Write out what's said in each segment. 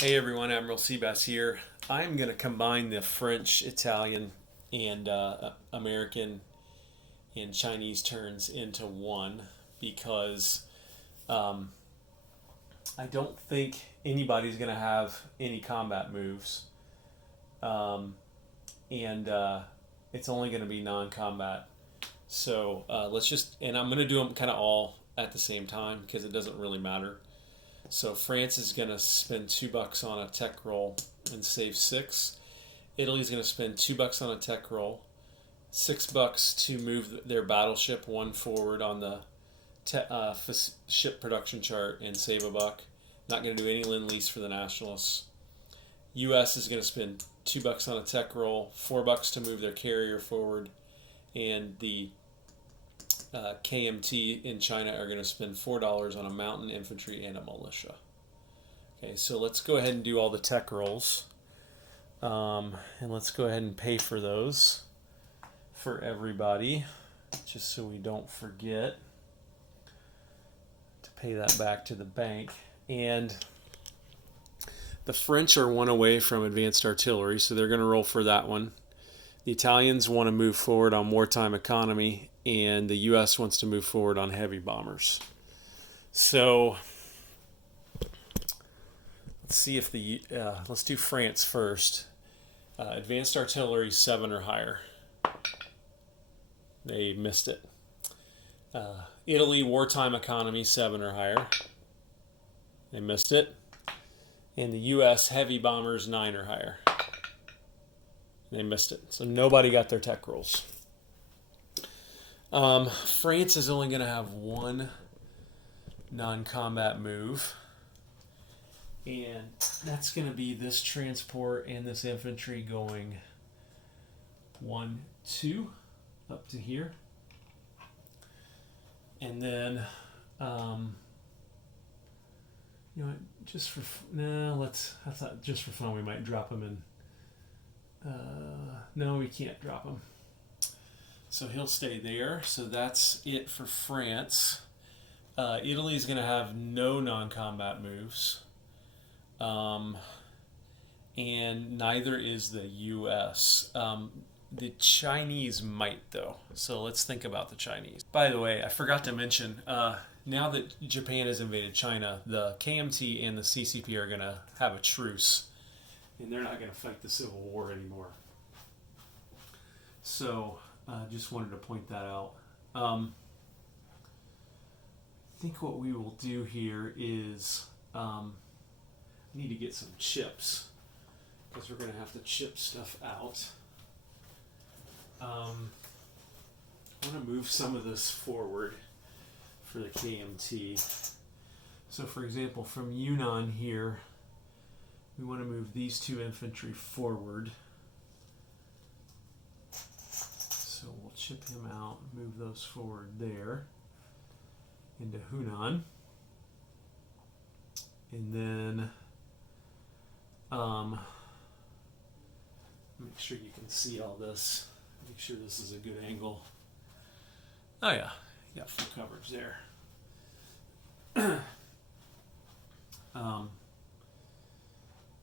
Hey everyone, Admiral Seabass here. I'm going to combine the French, Italian, and American and Chinese turns into one because um, I don't think anybody's going to have any combat moves. Um, and it's only going to be non combat. So and I'm going to do them kind of all at the same time because it doesn't really matter. So France is going to spend $2 on a tech roll and save six. Italy's going to spend $2 on a tech roll, $6 to move their battleship one forward on the ship production chart and save a buck. Not going to do any lend lease for the nationalists. U.S. is going to spend $2 on a tech roll, $4 to move their carrier forward, and the KMT in China are going to spend $4 on a mountain infantry and a militia. Okay, so let's go ahead and do all the tech rolls. And let's go ahead and pay for those for everybody, just so we don't forget to pay that back to the bank. And the French are one away from advanced artillery, so they're going to roll for that one. The Italians want to move forward on wartime economy, and the U.S. wants to move forward on heavy bombers. So let's see if let's do France first. Advanced artillery 7 or higher. They missed it. Italy wartime economy 7 or higher. They missed it. And the U.S. heavy bombers 9 or higher. They missed it. So nobody got their tech rolls. France is only going to have one non-combat move. And that's going to be this transport and this infantry going 1, 2 up to here. And then, just for I thought just for fun we might drop them in. No, we can't drop him. So he'll stay there. So that's it for France. Italy is going to have no non-combat moves. And neither is the U.S. The Chinese might, though. So let's think about the Chinese. By the way, I forgot to mention, now that Japan has invaded China, the KMT and the CCP are going to have a truce. And they're not going to fight the Civil War anymore. So just wanted to point that out. I think what we will do here is need to get some chips because we're going to have to chip stuff out. I want to move some of this forward for the KMT. So for example, from Yunnan here, we want to move these two infantry forward. So we'll chip him out, move those forward there into Hunan. And then make sure you can see all this. Make sure this is a good angle. Oh yeah, you got full coverage there.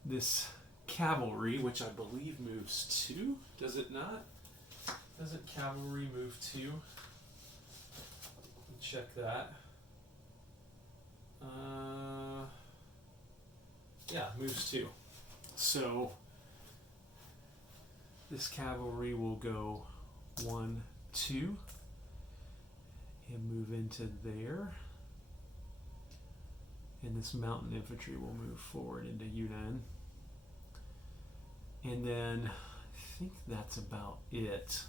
This cavalry, which I believe moves 2, does it not? Doesn't cavalry move 2? Check that. Yeah, moves 2. So this cavalry will go 1, 2, and move into there. And this mountain infantry will move forward into Yunnan. And then I think that's about it.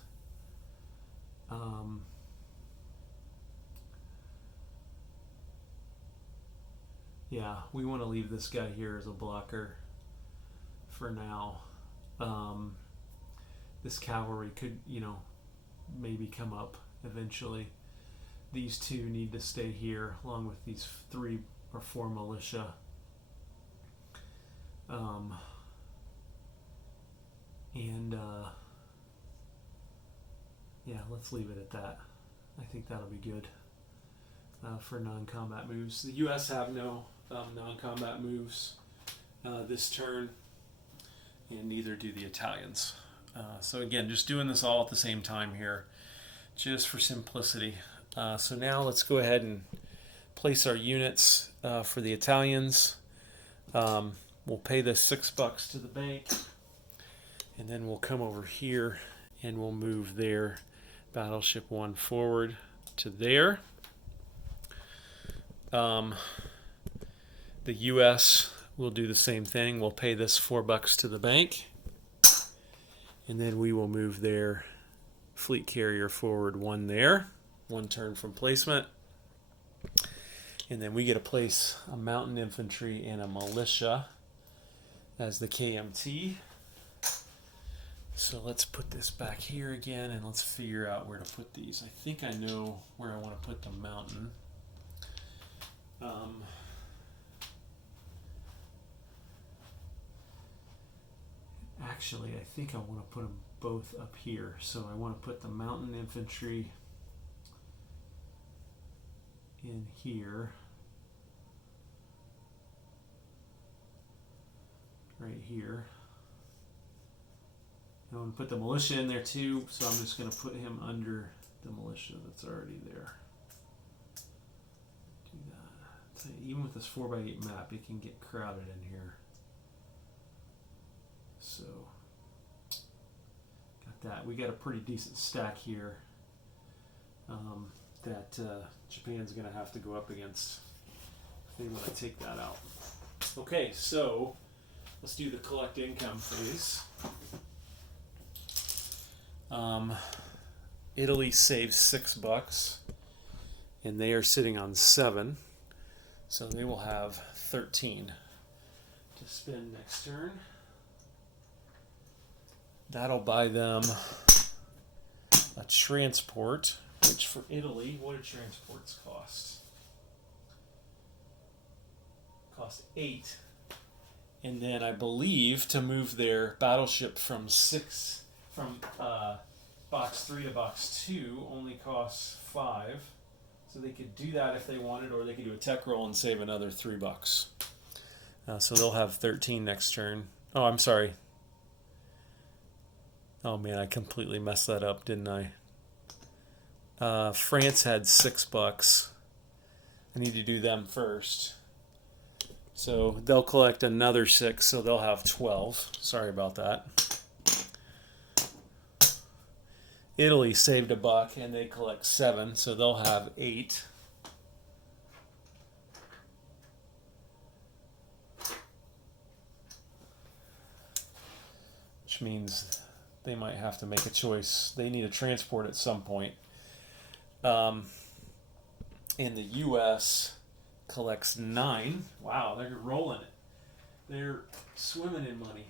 Yeah, we want to leave this guy here as a blocker for now. This cavalry could, maybe come up eventually. These two need to stay here along with these 3 or 4 militia. Yeah, let's leave it at that. I think that'll be good for non-combat moves. The U.S. have no non-combat moves, this turn, and neither do the Italians. So again, just doing this all at the same time here, just for simplicity. So now let's go ahead and place our units for the Italians. We'll pay the $6 to the bank, and then we'll come over here and we'll move their Battleship 1 forward to there. The U.S. will do the same thing. We'll pay this $4 to the bank, and then we will move their fleet carrier forward 1 there, 1 turn from placement. And then we get to place a mountain infantry and a militia as the KMT. So let's put this back here again, and let's figure out where to put these. I think I know where I want to put the mountain. Actually, I think I want to put them both up here. So I want to put the mountain infantry in here, right here. I want to put the militia in there too, so I'm just going to put him under the militia that's already there. Do that. So even with this 4x8 map, it can get crowded in here. So, got that. We got a pretty decent stack here that Japan's going to have to go up against if they want to take that out. Okay, so let's do the collect income phase. Italy saves $6, and they are sitting on 7, so they will have 13 to spend next turn. That'll buy them a transport, which for Italy, what do transports cost? Cost 8. And then I believe to move their battleship from box 3 to box 2 only costs 5. So they could do that if they wanted, or they could do a tech roll and save another $3. So they'll have 13 next turn. Oh, I'm sorry. Oh man, I completely messed that up, didn't I? France had $6. I need to do them first. So they'll collect another 6, so they'll have 12. Sorry about that. Italy saved $1 and they collect 7, so they'll have 8. Which means they might have to make a choice. They need a transport at some point. And the U.S. collects 9. Wow, they're rolling it. They're swimming in money.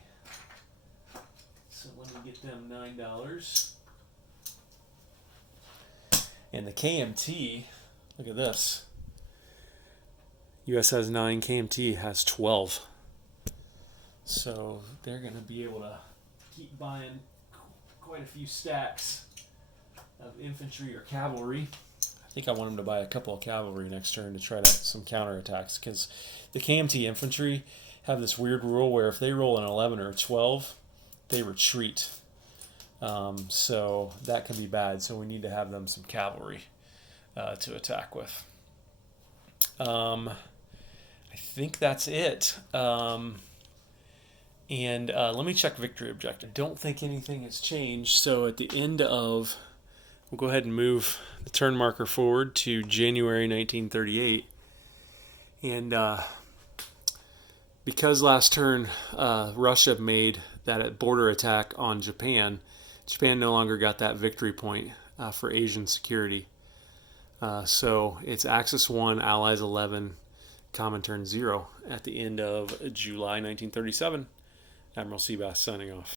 So let me get them $9. And the KMT, look at this. U.S. has 9, KMT has 12. So they're going to be able to keep buying quite a few stacks of infantry or cavalry. I think I want them to buy a couple of cavalry next turn to try to some counterattacks, because the KMT infantry have this weird rule where if they roll an 11 or a 12, they retreat. So that can be bad. So we need to have them some cavalry to attack with. I think that's it. And let me check victory objective. Don't think anything has changed. So at the end of, we'll go ahead and move the turn marker forward to January 1938. And because last turn Russia made that border attack on Japan, Japan no longer got that victory point for Asian security. So it's Axis 1, Allies 11, Common Turn 0 at the end of July 1937. Admiral Seabass signing off.